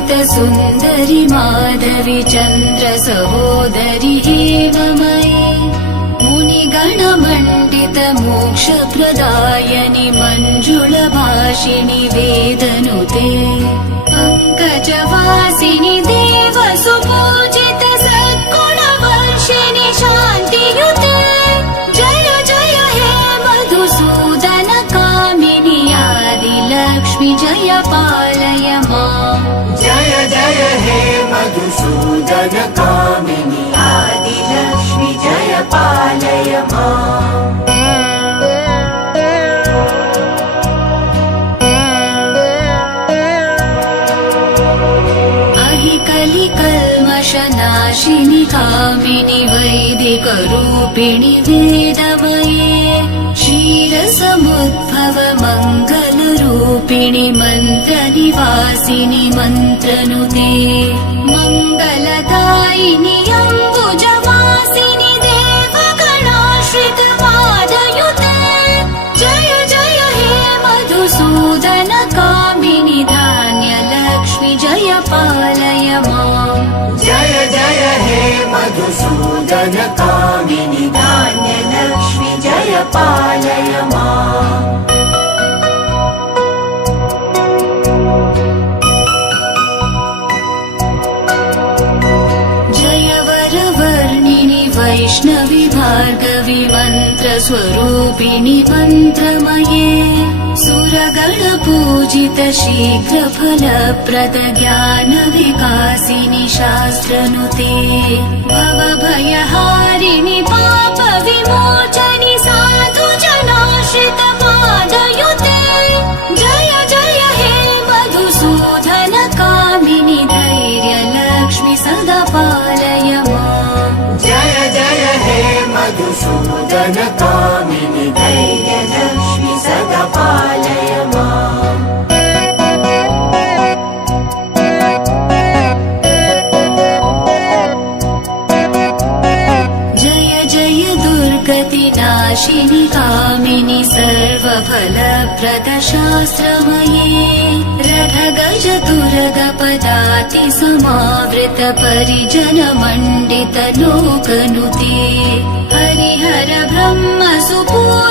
पूजित सुन्दरि माधवी चन्द्र सहोदरि हेममयी मुनिगणमण्डित मोक्षप्रदायनि मञ्जुलभाषिणि वेदनुते पङ्कजवासिनि देवसुपूजित सद्गुणवर्षिणि शान्तियुते जय जय हे मधुसूदन कामिनि आदिलक्ष्मि जय पालय माम् जय जय हे मधुसूदन कामिनि आदिलक्ष्मि जय पालय माम् कलिकल्मषनाशिनि कामिनि वैदिकरूपिणि वेदमये क्षीरसमुद्भव मङ्गलरूपिणि मन्त्रनिवासिनि मन्त्रनुते मङ्गलदायिनि अम्बुजवासिनि देवगणाश्रित पादयुते जय जय हे मधुसूदन कामिनि धान्यलक्ष्मि जय पालय माम् जय जय हे मधुसूदन कामिनि धान्यलक्ष्मि जय पालय माम् जय वरवर्णिनि वैष्णवि भार्गवि मन्त्रस्वरूपिणि मन्त्रमये सुरगणपूजित शीघ्रफलप्रद ज्ञानविकासिनि शास्त्रनुते भवभयहारिणि पापविमोचनि साधुजनाश्रित पादयुते जय जय हे मधुसूदन कामिनि धैर्यलक्ष्मि सदा पालय माम् जय जय हे मधुसूदन कामिनि धैर्यलक्ष्मि सदा पालय माम् जय जय दुर्गतिनाशिनि कामिनि सर्वफलप्रद शास्त्रमये रथगज तुरगपदाति समावृत परिजन मण्डित लोकनुते हरिहर ब्रह्म सुपूजित